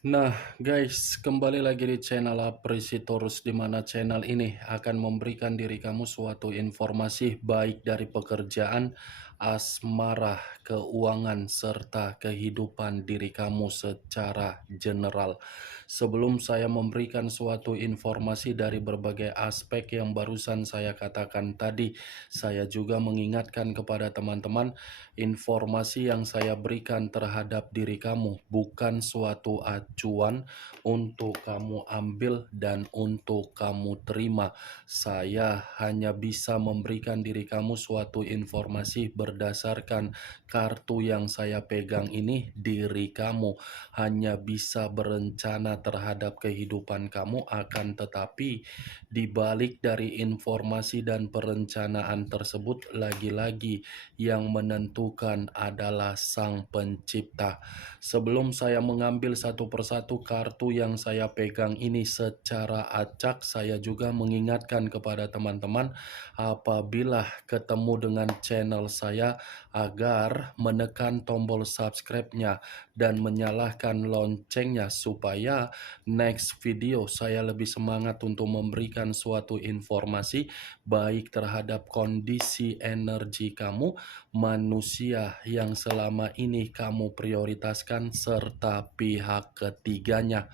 Nah, guys, kembali lagi di channel Apresitorus, di mana channel ini akan memberikan diri kamu suatu informasi baik dari pekerjaan, asmara, keuangan, serta kehidupan diri kamu secara general. Sebelum saya memberikan suatu informasi dari berbagai aspek yang barusan saya katakan tadi, saya juga mengingatkan kepada teman-teman, informasi yang saya berikan terhadap diri kamu bukan suatu acuan untuk kamu ambil dan untuk kamu terima. Saya hanya bisa memberikan diri kamu suatu informasi berdasarkan kartu yang saya pegang ini. Diri kamu hanya bisa berencana terhadap kehidupan kamu, akan tetapi di balik dari informasi dan perencanaan tersebut, lagi-lagi yang menentukan adalah Sang Pencipta. Sebelum saya mengambil satu persatu kartu yang saya pegang ini secara acak, saya juga mengingatkan kepada teman-teman apabila ketemu dengan channel saya agar menekan tombol subscribe-nya dan menyalakan loncengnya supaya next video saya lebih semangat untuk memberikan suatu informasi baik terhadap kondisi energi kamu, manusia yang selama ini kamu prioritaskan, serta pihak ketiganya.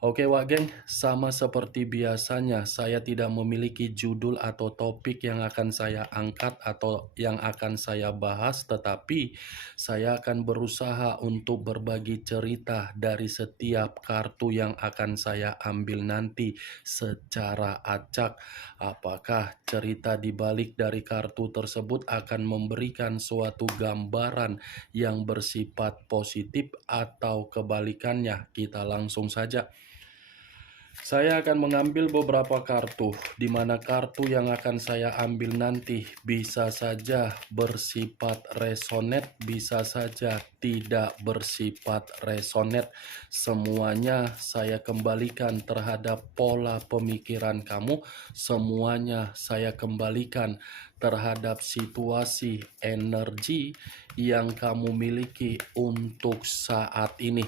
Oke Wak Geng, sama seperti biasanya saya tidak memiliki judul atau topik yang akan saya angkat atau yang akan saya bahas, tetapi saya akan berusaha untuk berbagi cerita dari setiap kartu yang akan saya ambil nanti secara acak. Apakah cerita di balik dari kartu tersebut akan memberikan suatu gambaran yang bersifat positif atau kebalikannya? Kita langsung saja. Saya akan mengambil beberapa kartu, di mana kartu yang akan saya ambil nanti bisa saja bersifat resonate, bisa saja tidak bersifat resonate. Semuanya saya kembalikan terhadap pola pemikiran kamu, semuanya saya kembalikan terhadap situasi energi yang kamu miliki untuk saat ini.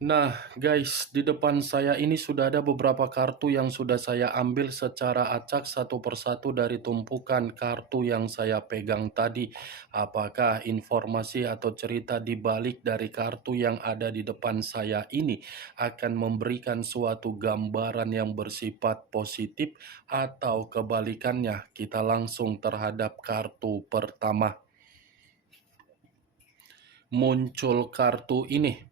Nah, guys, di depan saya ini sudah ada beberapa kartu yang sudah saya ambil secara acak satu persatu dari tumpukan kartu yang saya pegang tadi. Apakah informasi atau cerita di balik dari kartu yang ada di depan saya ini akan memberikan suatu gambaran yang bersifat positif atau kebalikannya? Kita langsung terhadap kartu pertama. Muncul kartu ini.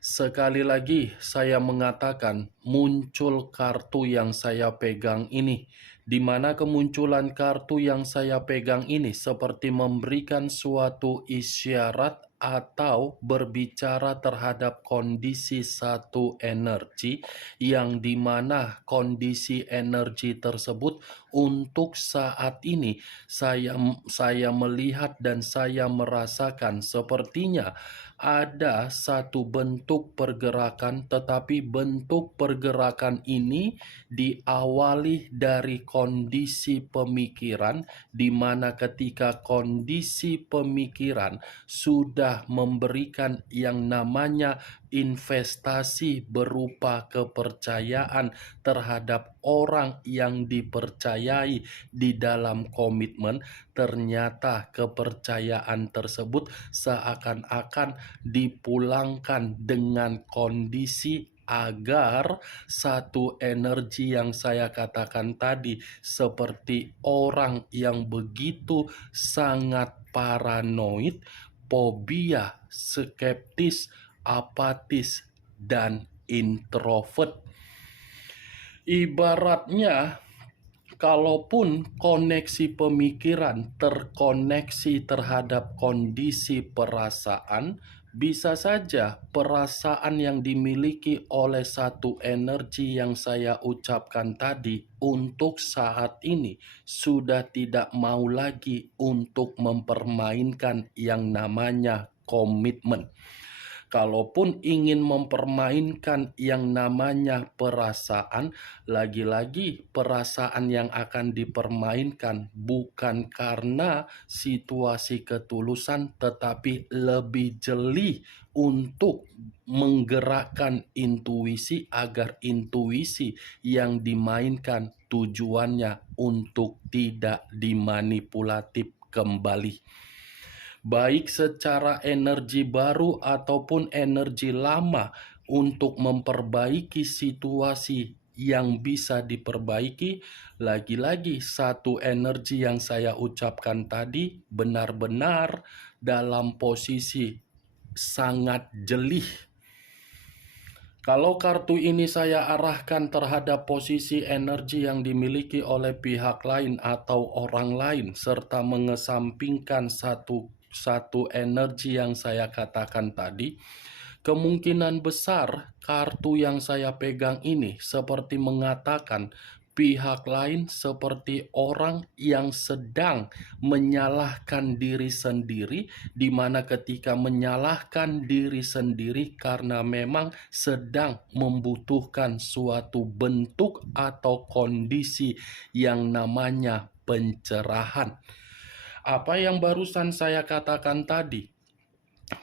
Sekali lagi saya mengatakan muncul kartu yang saya pegang ini, di mana kemunculan kartu yang saya pegang ini seperti memberikan suatu isyarat atau berbicara terhadap kondisi satu energi, yang dimana kondisi energi tersebut untuk saat ini saya melihat dan saya merasakan sepertinya ada satu bentuk pergerakan, tetapi bentuk pergerakan ini diawali dari kondisi pemikiran, di mana ketika kondisi pemikiran sudah memberikan yang namanya investasi berupa kepercayaan terhadap orang yang dipercayai di dalam komitmen, ternyata kepercayaan tersebut seakan-akan dipulangkan dengan kondisi agar satu energi yang saya katakan tadi, seperti orang yang begitu sangat paranoid, fobia, skeptis, apatis, dan introvert. Ibaratnya Kalaupun koneksi pemikiran terkoneksi terhadap kondisi perasaan, bisa saja perasaan yang dimiliki oleh satu energi yang saya ucapkan tadi untuk saat ini sudah tidak mau lagi untuk mempermainkan yang namanya komitmen. Kalaupun ingin mempermainkan yang namanya perasaan, lagi-lagi perasaan yang akan dipermainkan bukan karena situasi ketulusan, tetapi lebih jeli untuk menggerakkan intuisi agar intuisi yang dimainkan tujuannya untuk tidak dimanipulatif kembali, baik secara energi baru ataupun energi lama, untuk memperbaiki situasi yang bisa diperbaiki. Lagi-lagi, satu energi yang saya ucapkan tadi benar-benar dalam posisi sangat jelih. Kalau kartu ini saya arahkan terhadap posisi energi yang dimiliki oleh pihak lain atau orang lain, serta mengesampingkan satu energi yang saya katakan tadi, kemungkinan besar kartu yang saya pegang ini seperti mengatakan pihak lain seperti orang yang sedang menyalahkan diri sendiri, di mana ketika menyalahkan diri sendiri karena memang sedang membutuhkan suatu bentuk atau kondisi yang namanya pencerahan. Apa yang barusan saya katakan tadi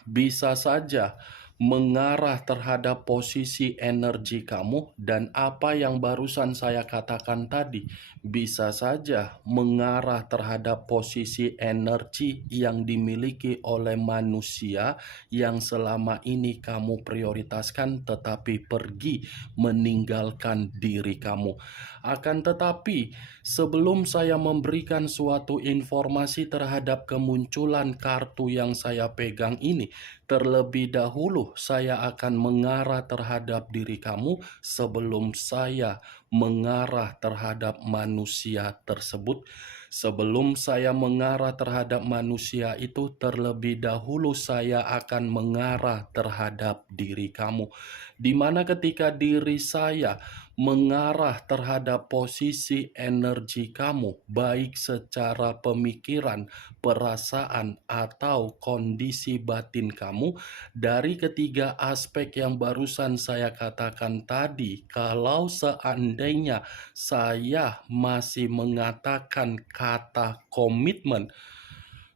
bisa saja mengarah terhadap posisi energi kamu, dan apa yang barusan saya katakan tadi bisa saja mengarah terhadap posisi energi yang dimiliki oleh manusia yang selama ini kamu prioritaskan tetapi pergi meninggalkan diri kamu. Akan tetapi, sebelum saya memberikan suatu informasi terhadap kemunculan kartu yang saya pegang ini, terlebih dahulu saya akan mengarah terhadap diri kamu sebelum saya mengarah terhadap manusia tersebut. Sebelum saya mengarah terhadap manusia itu, terlebih dahulu saya akan mengarah terhadap diri kamu, di mana ketika diri saya mengarah terhadap posisi energi kamu, baik secara pemikiran, perasaan, atau kondisi batin kamu, dari ketiga aspek yang barusan saya katakan tadi, kalau seandainya saya masih mengatakan kata komitmen,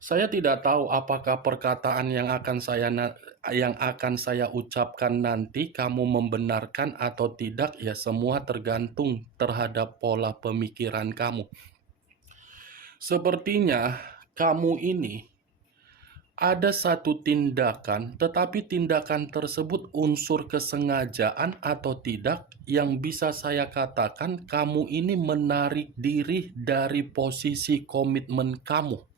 saya tidak tahu apakah perkataan yang akan saya ucapkan nanti kamu membenarkan atau tidak, ya semua tergantung terhadap pola pemikiran kamu. Sepertinya kamu ini ada satu tindakan, tetapi tindakan tersebut unsur kesengajaan atau tidak, yang bisa saya katakan kamu ini menarik diri dari posisi komitmen kamu.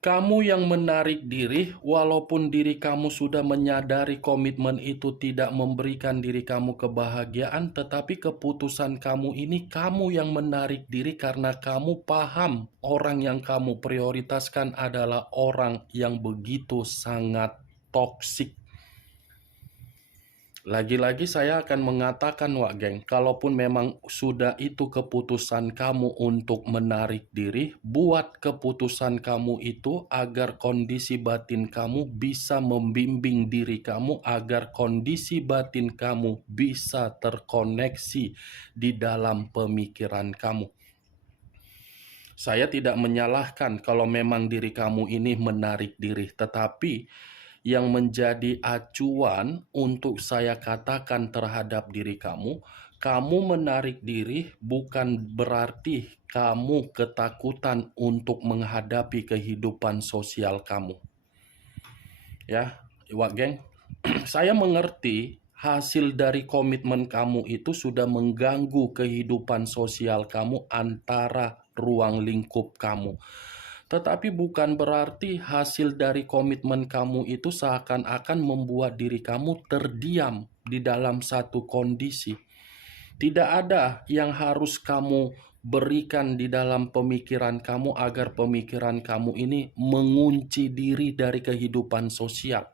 Kamu yang menarik diri, walaupun diri kamu sudah menyadari komitmen itu tidak memberikan diri kamu kebahagiaan, tetapi keputusan kamu ini kamu yang menarik diri karena kamu paham orang yang kamu prioritaskan adalah orang yang begitu sangat toksik. Lagi-lagi saya akan mengatakan, Wak Geng, kalaupun memang sudah itu keputusan kamu untuk menarik diri, buat keputusan kamu itu agar kondisi batin kamu bisa membimbing diri kamu, agar kondisi batin kamu bisa terkoneksi di dalam pemikiran kamu. Saya tidak menyalahkan kalau memang diri kamu ini menarik diri, tetapi yang menjadi acuan untuk saya katakan terhadap diri kamu, kamu menarik diri bukan berarti kamu ketakutan untuk menghadapi kehidupan sosial kamu. Ya, Wak Geng, saya mengerti hasil dari komitmen kamu itu sudah mengganggu kehidupan sosial kamu antara ruang lingkup kamu. Tetapi bukan berarti hasil dari komitmen kamu itu seakan-akan membuat diri kamu terdiam di dalam satu kondisi. Tidak ada yang harus kamu berikan di dalam pemikiran kamu agar pemikiran kamu ini mengunci diri dari kehidupan sosial.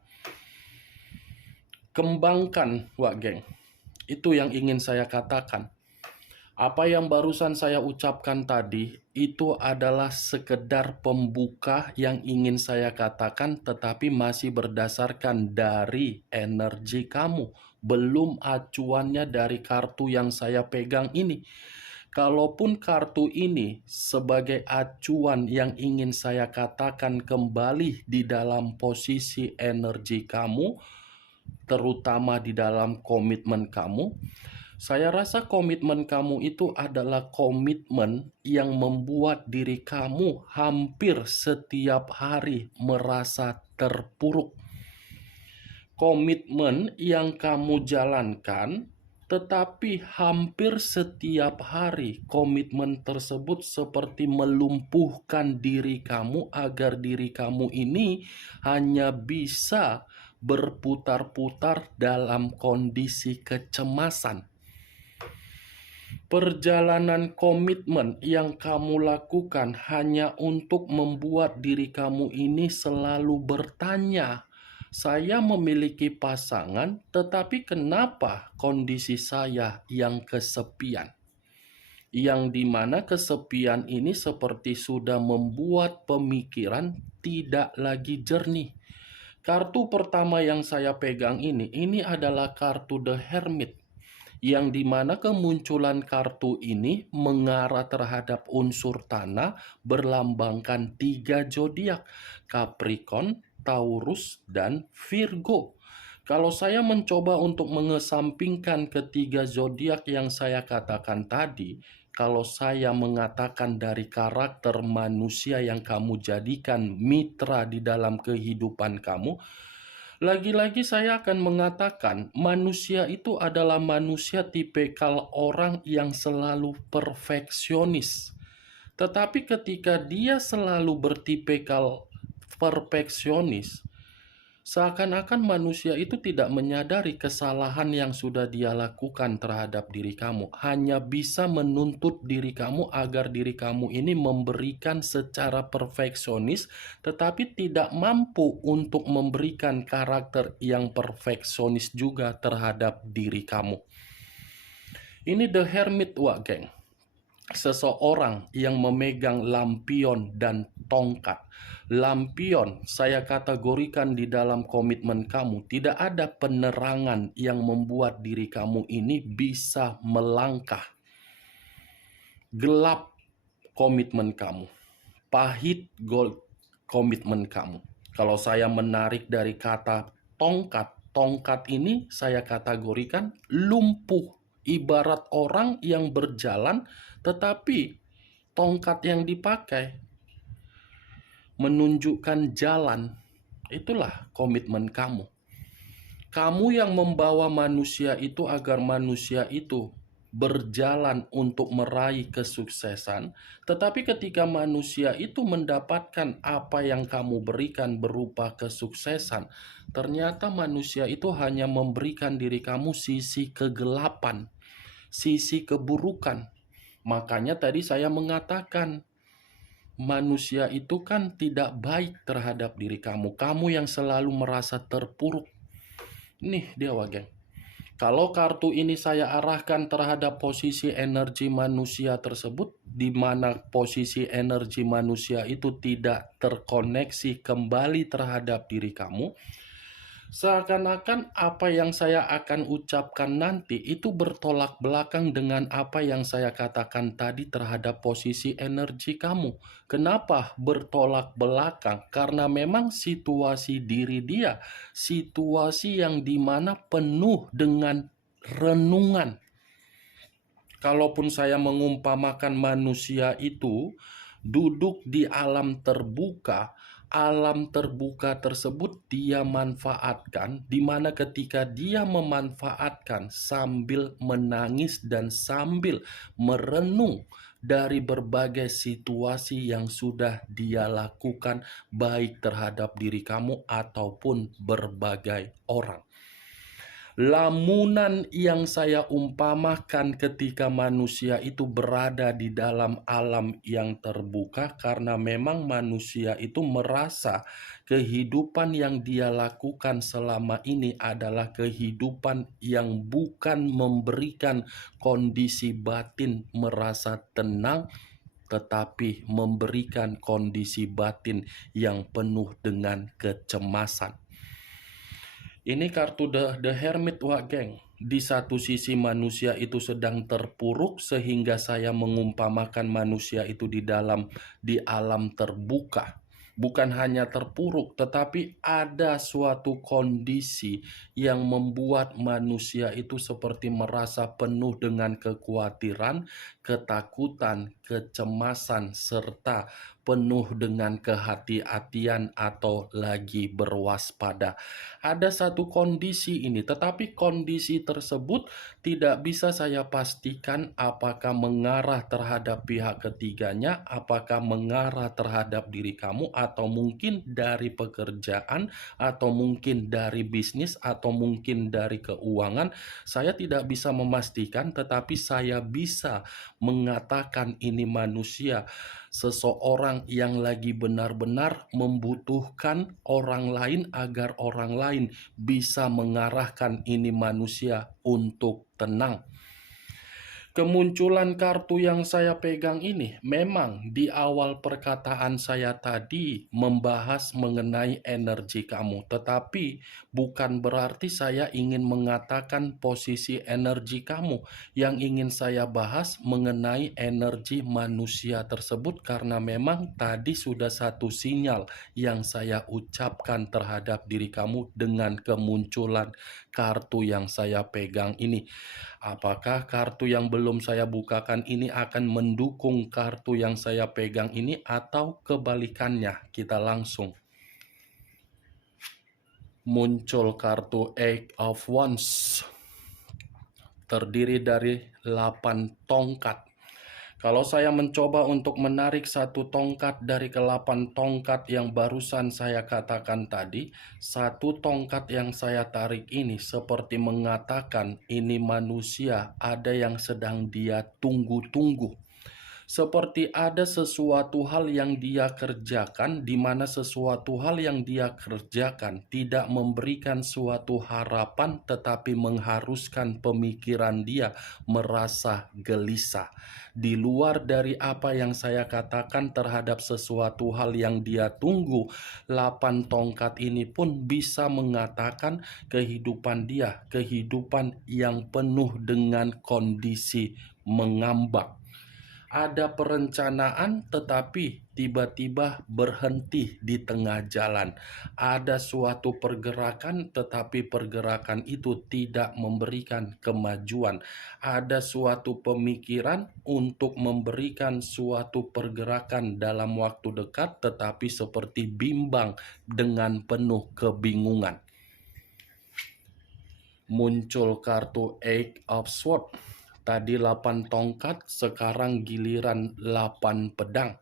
Kembangkan, Wak Geng. Itu yang ingin saya katakan. Apa yang barusan saya ucapkan tadi itu adalah sekedar pembuka yang ingin saya katakan, tetapi masih berdasarkan dari energi kamu, belum acuannya dari kartu yang saya pegang ini. Kalaupun kartu ini sebagai acuan yang ingin saya katakan kembali di dalam posisi energi kamu, terutama di dalam komitmen kamu, saya rasa komitmen kamu itu adalah komitmen yang membuat diri kamu hampir setiap hari merasa terpuruk. Komitmen yang kamu jalankan, tetapi hampir setiap hari komitmen tersebut seperti melumpuhkan diri kamu agar diri kamu ini hanya bisa berputar-putar dalam kondisi kecemasan. Perjalanan komitmen yang kamu lakukan hanya untuk membuat diri kamu ini selalu bertanya, saya memiliki pasangan, tetapi kenapa kondisi saya yang kesepian? Yang dimana kesepian ini seperti sudah membuat pemikiran tidak lagi jernih. Kartu pertama yang saya pegang ini adalah kartu The Hermit, yang dimana kemunculan kartu ini mengarah terhadap unsur tanah berlambangkan 3 zodiak, Capricorn, Taurus, dan Virgo. Kalau saya mencoba untuk mengesampingkan ketiga zodiak yang saya katakan tadi, kalau saya mengatakan dari karakter manusia yang kamu jadikan mitra di dalam kehidupan kamu, lagi-lagi saya akan mengatakan manusia itu adalah manusia tipikal orang yang selalu perfeksionis. Tetapi ketika dia selalu bertipikal perfeksionis, seakan-akan manusia itu tidak menyadari kesalahan yang sudah dia lakukan terhadap diri kamu. Hanya bisa menuntut diri kamu agar diri kamu ini memberikan secara perfeksionis, tetapi tidak mampu untuk memberikan karakter yang perfeksionis juga terhadap diri kamu. Ini The Hermit, Wak Geng. Seseorang yang memegang lampion dan tongkat. Lampion saya kategorikan di dalam komitmen kamu. Tidak ada penerangan yang membuat diri kamu ini bisa melangkah. Gelap komitmen kamu. Pahit komitmen kamu. Kalau saya menarik dari kata tongkat, tongkat ini saya kategorikan lumpuh. Ibarat orang yang berjalan, tetapi tongkat yang dipakai menunjukkan jalan. Itulah komitmen kamu. Kamu yang membawa manusia itu agar manusia itu berjalan untuk meraih kesuksesan, tetapi ketika manusia itu mendapatkan apa yang kamu berikan berupa kesuksesan, ternyata manusia itu hanya memberikan diri kamu sisi kegelapan, sisi keburukan. Makanya tadi saya mengatakan, manusia itu kan tidak baik terhadap diri kamu. Kamu yang selalu merasa terpuruk. Nih dia, Wak Geng. Kalau kartu ini saya arahkan terhadap posisi energi manusia tersebut, di mana posisi energi manusia itu tidak terkoneksi kembali terhadap diri kamu, seakan-akan apa yang saya akan ucapkan nanti itu bertolak belakang dengan apa yang saya katakan tadi terhadap posisi energi kamu. Kenapa bertolak belakang? Karena memang situasi diri dia, situasi yang dimana penuh dengan renungan. Kalaupun saya mengumpamakan manusia itu duduk di alam terbuka tersebut dia manfaatkan, di mana ketika dia memanfaatkan sambil menangis dan sambil merenung dari berbagai situasi yang sudah dia lakukan baik terhadap diri kamu ataupun berbagai orang. Lamunan yang saya umpamakan ketika manusia itu berada di dalam alam yang terbuka, karena memang manusia itu merasa kehidupan yang dia lakukan selama ini adalah kehidupan yang bukan memberikan kondisi batin merasa tenang, tetapi memberikan kondisi batin yang penuh dengan kecemasan. Ini kartu The Hermit, Wak geng. Di satu sisi manusia itu sedang terpuruk sehingga saya mengumpamakan manusia itu di alam terbuka. Bukan hanya terpuruk, tetapi ada suatu kondisi yang membuat manusia itu seperti merasa penuh dengan kekhawatiran, ketakutan, kecemasan, serta penuh dengan kehati-hatian atau lagi berwaspada. Ada satu kondisi ini, tetapi kondisi tersebut tidak bisa saya pastikan apakah mengarah terhadap pihak ketiganya, apakah mengarah terhadap diri kamu, atau mungkin dari pekerjaan, atau mungkin dari bisnis, atau mungkin dari keuangan. Saya tidak bisa memastikan, tetapi saya bisa mengatakan ini manusia, seseorang yang lagi benar-benar membutuhkan orang lain agar orang lain bisa mengarahkan ini manusia untuk tenang. Kemunculan kartu yang saya pegang ini memang di awal perkataan saya tadi membahas mengenai energi kamu, tetapi bukan berarti saya ingin mengatakan posisi energi kamu. Yang ingin saya bahas mengenai energi manusia tersebut, karena memang tadi sudah satu sinyal yang saya ucapkan terhadap diri kamu dengan kemunculan kartu yang saya pegang ini. Apakah kartu yang belum saya bukakan ini akan mendukung kartu yang saya pegang ini, atau kebalikannya? Kita langsung. Muncul kartu Eight of Wands. Terdiri dari 8 tongkat. Kalau saya mencoba untuk menarik satu tongkat dari ke-8 tongkat yang barusan saya katakan tadi, satu tongkat yang saya tarik ini seperti mengatakan ini manusia ada yang sedang dia tunggu-tunggu. Seperti ada sesuatu hal yang dia kerjakan, di mana sesuatu hal yang dia kerjakan tidak memberikan suatu harapan, tetapi mengharuskan pemikiran dia merasa gelisah. Di luar dari apa yang saya katakan terhadap sesuatu hal yang dia tunggu, 8 tongkat ini pun bisa mengatakan kehidupan dia, kehidupan yang penuh dengan kondisi mengambang. Ada perencanaan tetapi tiba-tiba berhenti di tengah jalan. Ada suatu pergerakan tetapi pergerakan itu tidak memberikan kemajuan. Ada suatu pemikiran untuk memberikan suatu pergerakan dalam waktu dekat, tetapi seperti bimbang dengan penuh kebingungan. Muncul kartu Eight of Swords. Tadi 8 tongkat, sekarang giliran 8 pedang.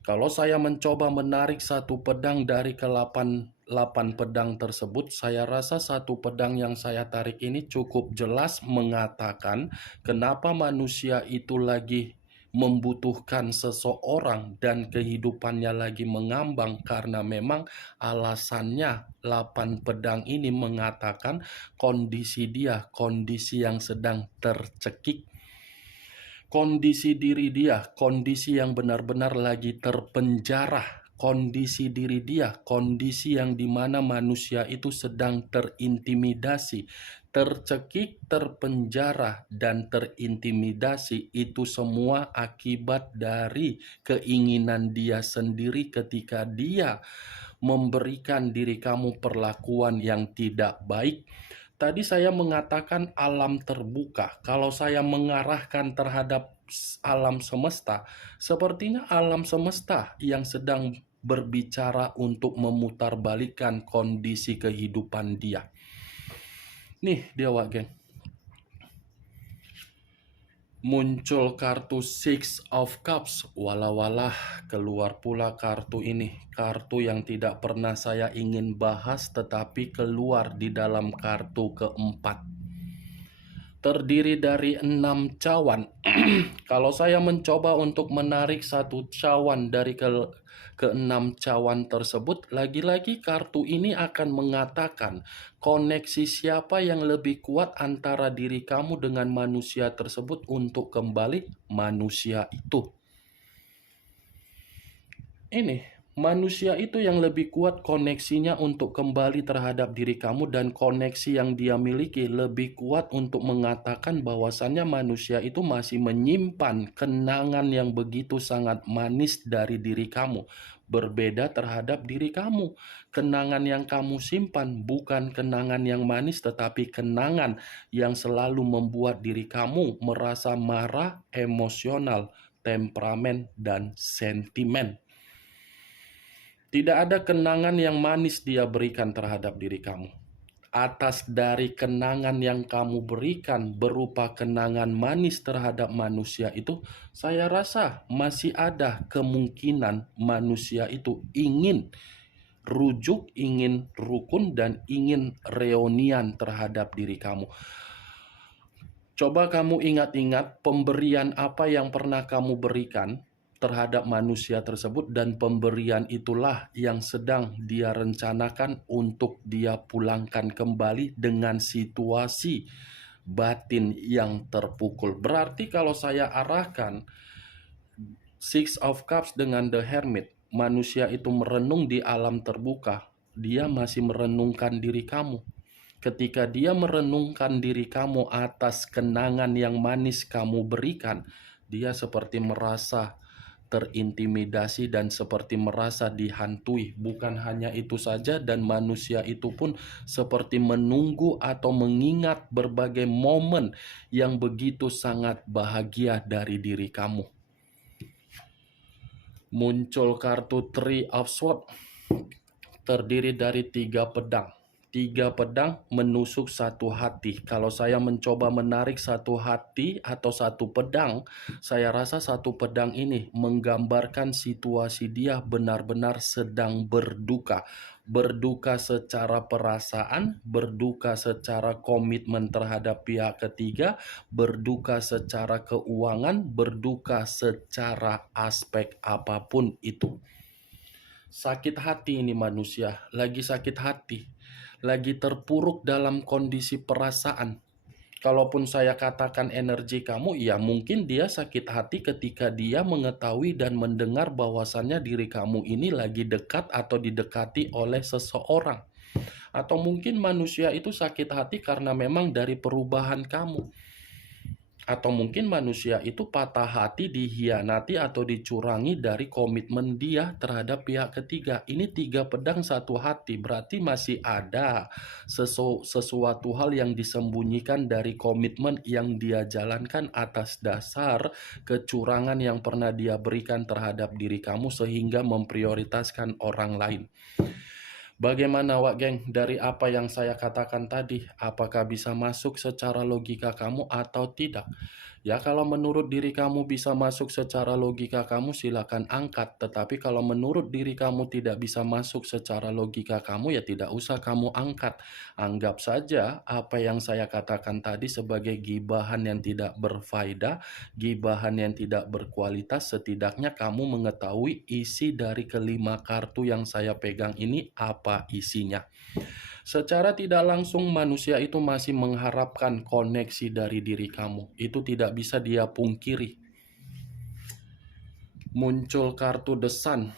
Kalau saya mencoba menarik satu pedang dari ke-8 pedang tersebut, saya rasa satu pedang yang saya tarik ini cukup jelas mengatakan kenapa manusia itu lagi membutuhkan seseorang dan kehidupannya lagi mengambang, karena memang alasannya 8 pedang ini mengatakan kondisi dia, kondisi yang sedang tercekik. Kondisi diri dia, kondisi yang benar-benar lagi terpenjara. Kondisi diri dia, kondisi yang dimana manusia itu sedang terintimidasi, tercekik, terpenjara, dan terintimidasi. Itu semua akibat dari keinginan dia sendiri ketika dia memberikan diri kamu perlakuan yang tidak baik. Tadi saya mengatakan alam terbuka. Kalau saya mengarahkan terhadap alam semesta, sepertinya alam semesta yang sedang berbicara untuk memutarbalikkan kondisi kehidupan dia. Nih dia, Wak geng. Muncul kartu Six of Cups. Walah keluar pula kartu ini. Kartu yang tidak pernah saya ingin bahas, tetapi keluar di dalam kartu keempat. terdiri dari 6 cawan. Kalau saya mencoba untuk menarik satu cawan dari ke-6 cawan tersebut, lagi-lagi kartu ini akan mengatakan koneksi siapa yang lebih kuat antara diri kamu dengan manusia tersebut untuk kembali manusia itu. Ini manusia itu yang lebih kuat koneksinya untuk kembali terhadap diri kamu, dan koneksi yang dia miliki lebih kuat untuk mengatakan bahwasannya manusia itu masih menyimpan kenangan yang begitu sangat manis dari diri kamu. Berbeda terhadap diri kamu. Kenangan yang kamu simpan bukan kenangan yang manis, tetapi kenangan yang selalu membuat diri kamu merasa marah, emosional, temperamen, dan sentimen. Tidak ada kenangan yang manis dia berikan terhadap diri kamu. Atas dari kenangan yang kamu berikan berupa kenangan manis terhadap manusia itu, saya rasa masih ada kemungkinan manusia itu ingin rujuk, ingin rukun, dan ingin reunian terhadap diri kamu. Coba kamu ingat-ingat pemberian apa yang pernah kamu berikan terhadap manusia tersebut, dan pemberian itulah yang sedang dia rencanakan untuk dia pulangkan kembali dengan situasi batin yang terpukul. Berarti kalau saya arahkan Six of Cups dengan The Hermit, manusia itu merenung di alam terbuka, dia masih merenungkan diri kamu. Ketika dia merenungkan diri kamu atas kenangan yang manis kamu berikan, dia seperti merasa terintimidasi dan seperti merasa dihantui. Bukan hanya itu saja, dan manusia itu pun seperti menunggu atau mengingat berbagai momen yang begitu sangat bahagia dari diri kamu. Muncul kartu Three of Swords, terdiri dari 3 pedang. 3 pedang menusuk satu hati. Kalau saya mencoba menarik satu hati atau satu pedang, saya rasa satu pedang ini menggambarkan situasi dia benar-benar sedang berduka. Berduka secara perasaan, berduka secara komitmen terhadap pihak ketiga, berduka secara keuangan, berduka secara aspek apapun itu. Sakit hati ini manusia, lagi sakit hati, lagi terpuruk dalam kondisi perasaan. Kalaupun saya katakan energi kamu, ya mungkin dia sakit hati ketika dia mengetahui dan mendengar bahwasannya diri kamu ini lagi dekat atau didekati oleh seseorang. Atau mungkin manusia itu sakit hati karena memang dari perubahan kamu. Atau mungkin manusia itu patah hati, dihianati atau dicurangi dari komitmen dia terhadap pihak ketiga. Ini 3 pedang satu hati, berarti masih ada sesuatu hal yang disembunyikan dari komitmen yang dia jalankan atas dasar kecurangan yang pernah dia berikan terhadap diri kamu sehingga memprioritaskan orang lain. Bagaimana Wak Geng dari apa yang saya katakan tadi? Apakah bisa masuk secara logika kamu atau tidak? Ya, kalau menurut diri kamu bisa masuk secara logika kamu, silakan angkat. Tetapi kalau menurut diri kamu tidak bisa masuk secara logika kamu, ya tidak usah kamu angkat. Anggap saja apa yang saya katakan tadi sebagai gibahan yang tidak berfaedah, gibahan yang tidak berkualitas. Setidaknya kamu mengetahui isi dari kelima kartu yang saya pegang ini apa isinya. Secara tidak langsung manusia itu masih mengharapkan koneksi dari diri kamu. Itu tidak bisa dia pungkiri. Muncul kartu The Sun,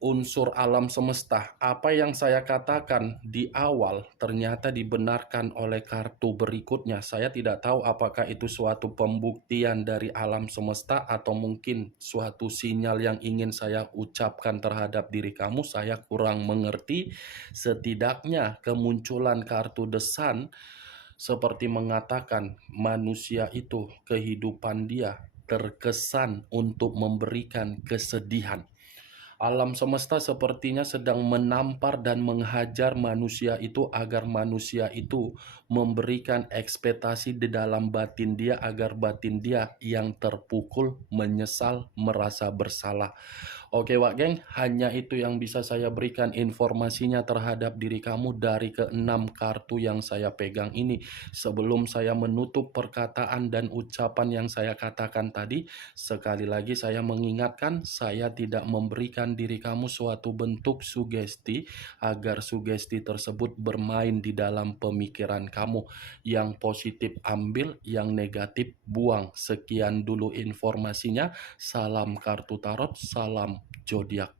unsur alam semesta. Apa yang saya katakan di awal ternyata dibenarkan oleh kartu berikutnya. Saya tidak tahu apakah itu suatu pembuktian dari alam semesta atau mungkin suatu sinyal yang ingin saya ucapkan terhadap diri kamu. Saya kurang mengerti. Setidaknya kemunculan kartu The Sun seperti mengatakan manusia itu, kehidupan dia terkesan untuk memberikan kesedihan. Alam semesta sepertinya sedang menampar dan menghajar manusia itu agar manusia itu memberikan ekspektasi di dalam batin dia, agar batin dia yang terpukul, menyesal, merasa bersalah. Oke Wak Geng, hanya itu yang bisa saya berikan informasinya terhadap diri kamu dari keenam kartu yang saya pegang ini. Sebelum saya menutup perkataan dan ucapan yang saya katakan tadi, sekali lagi saya mengingatkan, saya tidak memberikan diri kamu suatu bentuk sugesti agar sugesti tersebut bermain di dalam pemikiran kamu. Yang positif ambil, yang negatif buang. Sekian dulu informasinya. Salam kartu tarot, salam zodiak.